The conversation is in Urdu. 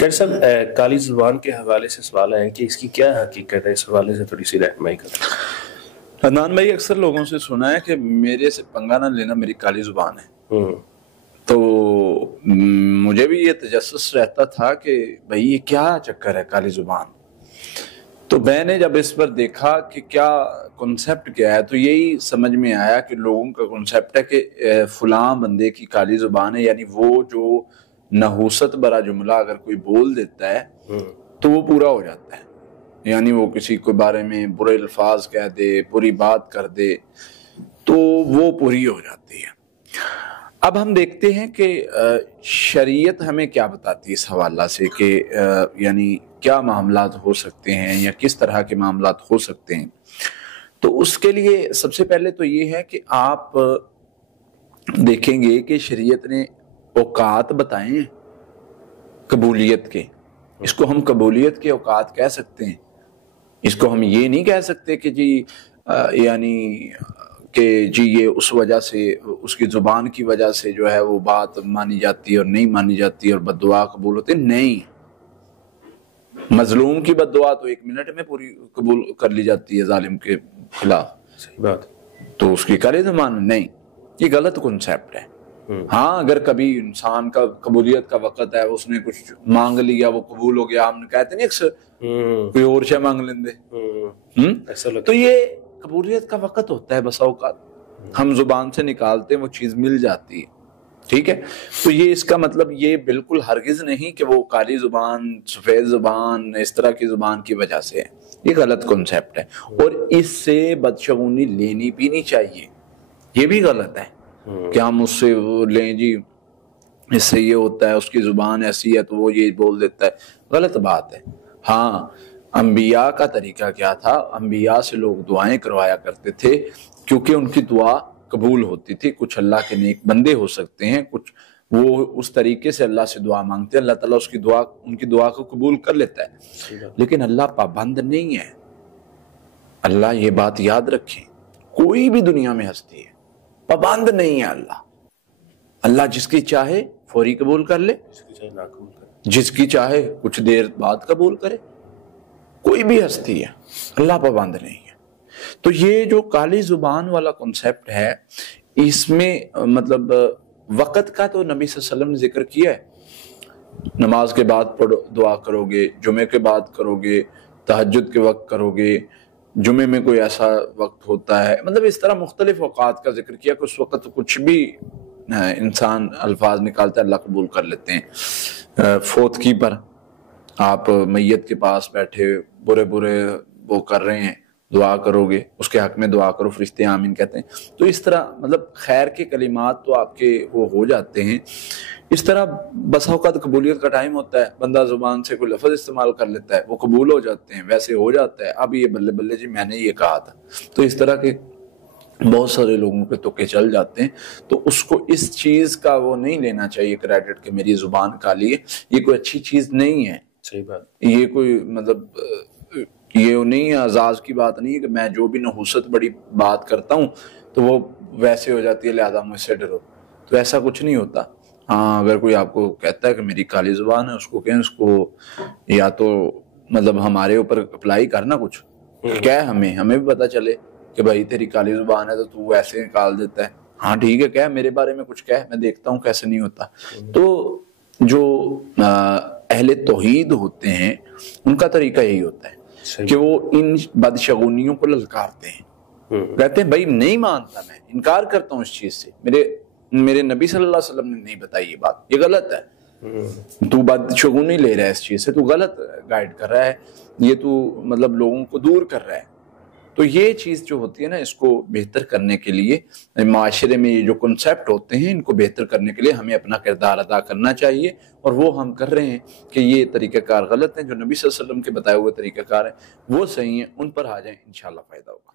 ڈاکٹر صاحب کالی زبان کے حوالے سے سوال ہے کہ اس کی کیا حقیقت ہے، اس حوالے سے تھوڑی سی رہنمائی کریں۔ عدنان بھائی، اکثر لوگوں سے سنا ہے کہ میرے سے پنگا نہ لینا، میری کالی زبان ہے۔ تو مجھے بھی یہ تجسس رہتا تھا کہ بھائی یہ کیا چکر ہے کالی زبان۔ تو میں نے جب اس پر دیکھا کہ کیا کنسیپٹ کیا ہے، تو یہی سمجھ میں آیا کہ لوگوں کا کنسیپٹ ہے کہ فلاں بندے کی کالی زبان ہے، یعنی وہ جو نحوست برا جملہ اگر کوئی بول دیتا ہے تو وہ پورا ہو جاتا ہے، یعنی وہ کسی کے بارے میں برے الفاظ کہہ دے، بری بات کر دے تو وہ پوری ہو جاتی ہے۔ اب ہم دیکھتے ہیں کہ شریعت ہمیں کیا بتاتی ہے اس حوالہ سے کہ یعنی کیا معاملات ہو سکتے ہیں یا کس طرح کے معاملات ہو سکتے ہیں۔ تو اس کے لیے سب سے پہلے تو یہ ہے کہ آپ دیکھیں گے کہ شریعت نے اوقات بتائے ہیں قبولیت کے، اس کو ہم قبولیت کے اوقات کہہ سکتے ہیں۔ اس کو ہم یہ نہیں کہہ سکتے کہ جی یعنی کہ جی یہ اس وجہ سے، اس کی زبان کی وجہ سے جو ہے وہ بات مانی جاتی ہے اور نہیں مانی جاتی اور بد دعا قبول ہوتی ہے۔ نہیں، مظلوم کی بد دعا تو 1 منٹ میں پوری قبول کر لی جاتی ہے ظالم کے خلاف، صحیح بات۔ تو اس کی کالی زبان نہیں، یہ غلط کنسیپٹ ہے۔ ہاں، اگر کبھی انسان کا قبولیت کا وقت ہے، اس نے کچھ مانگ لیا وہ قبول ہو گیا، ہم کہتے نہیں اکثر کوئی اور شے مانگ لیندے، تو یہ قبولیت کا وقت ہوتا ہے، بسا اوقات ہم زبان سے نکالتے ہیں وہ چیز مل جاتی ہے، ٹھیک ہے۔ تو یہ اس کا مطلب یہ بالکل ہرگز نہیں کہ وہ کالی زبان، سفید زبان، اس طرح کی زبان کی وجہ سے ہے، یہ غلط کنسیپٹ ہے، اور اس سے بدشگونی لینی بھی نہیں چاہیے، یہ بھی غلط ہے کہ ہم اس سے لیں جی اس سے یہ ہوتا ہے، اس کی زبان ایسی ہے تو وہ یہ بول دیتا ہے، غلط بات ہے۔ ہاں، انبیاء کا طریقہ کیا تھا، انبیاء سے لوگ دعائیں کروایا کرتے تھے کیونکہ ان کی دعا قبول ہوتی تھی۔ کچھ اللہ کے نیک بندے ہو سکتے ہیں، کچھ وہ اس طریقے سے اللہ سے دعا مانگتے ہیں، اللہ تعالیٰ اس کی دعا، ان کی دعا کو قبول کر لیتا ہے، لیکن اللہ پابند نہیں ہے۔ اللہ یہ بات یاد رکھیں، کوئی بھی دنیا میں ہستی ہے پابند نہیں ہے اللہ جس کی چاہے فوری قبول کر لے، جس کی چاہے کچھ دیر بعد قبول کرے، کوئی بھی ہستی ہے، اللہ پابند نہیں ہے۔ تو یہ جو کالی زبان والا کنسیپٹ ہے، اس میں مطلب وقت کا تو نبی صلی اللہ علیہ وسلم نے ذکر کیا ہے، نماز کے بعد پڑھو، دعا کرو گے، جمعے کے بعد کرو گے، تہجد کے وقت کرو گے، جمعے میں کوئی ایسا وقت ہوتا ہے، مطلب اس طرح مختلف اوقات کا ذکر کیا کہ اس وقت کچھ بھی انسان الفاظ نکالتا ہے اللہ قبول کر لیتے ہیں۔ فوت کی پر آپ میت کے پاس بیٹھے برے وہ کر رہے ہیں، دعا کرو گے، اس کے حق میں دعا کرو، فرشتے آمین کہتے ہیں۔ تو اس طرح مطلب خیر کے کلمات تو آپ کے وہ ہو جاتے ہیں۔ اس طرح بسا اوقات قبولیت کا ٹائم ہوتا ہے، بندہ زبان سے کوئی لفظ استعمال کر لیتا ہے، وہ قبول ہو جاتے ہیں، ویسے ہو جاتا ہے، اب یہ بلے بلے جی میں نے یہ کہا تھا۔ تو اس طرح کے بہت سارے لوگوں پہ تکے چل جاتے ہیں، تو اس کو اس چیز کا وہ نہیں لینا چاہیے کریڈٹ کہ میری زبان کالی ہے، یہ کوئی اچھی چیز نہیں ہے۔ صحیح بات۔ یہ کوئی مطلب یہ نہیں ہے، اعزاز کی بات نہیں ہے کہ میں جو بھی نحوست بڑی بات کرتا ہوں تو وہ ویسے ہو جاتی ہے لہذا مجھ سے ڈرو، تو ایسا کچھ نہیں ہوتا۔ ہاں، اگر کوئی آپ کو کہتا ہے کہ میری کالی زبان ہے، اس کو کہیں، اس کو یا تو مطلب ہمارے اوپر اپلائی کرنا، کچھ کہہ ہمیں بھی پتہ چلے کہ بھائی تیری کالی زبان ہے تو ایسے نکال دیتا ہے، ہاں ٹھیک ہے، کہہ میرے بارے میں کچھ کہہ، میں دیکھتا ہوں کیسے نہیں ہوتا۔ تو جو اہل توحید ہوتے ہیں ان کا طریقہ یہی ہوتا ہے کہ وہ ان بدشگونیوں کو للکارتے ہیں، کہتے ہیں بھائی نہیں مانتا، میں انکار کرتا ہوں اس چیز سے، میرے نبی صلی اللہ علیہ وسلم نے نہیں بتائی یہ بات، یہ غلط ہے، تو بدشگونی لے رہا ہے اس چیز سے، تو غلط گائیڈ کر رہا ہے، یہ تو مطلب لوگوں کو دور کر رہا ہے۔ تو یہ چیز جو ہوتی ہے نا، اس کو بہتر کرنے کے لیے معاشرے میں یہ جو کنسیپٹ ہوتے ہیں ان کو بہتر کرنے کے لیے ہمیں اپنا کردار ادا کرنا چاہیے، اور وہ ہم کر رہے ہیں کہ یہ طریقہ کار غلط ہیں، جو نبی صلی اللہ علیہ وسلم کے بتائے ہوئے طریقہ کار ہیں وہ صحیح ہیں، ان پر آ جائیں، انشاءاللہ فائدہ ہوگا۔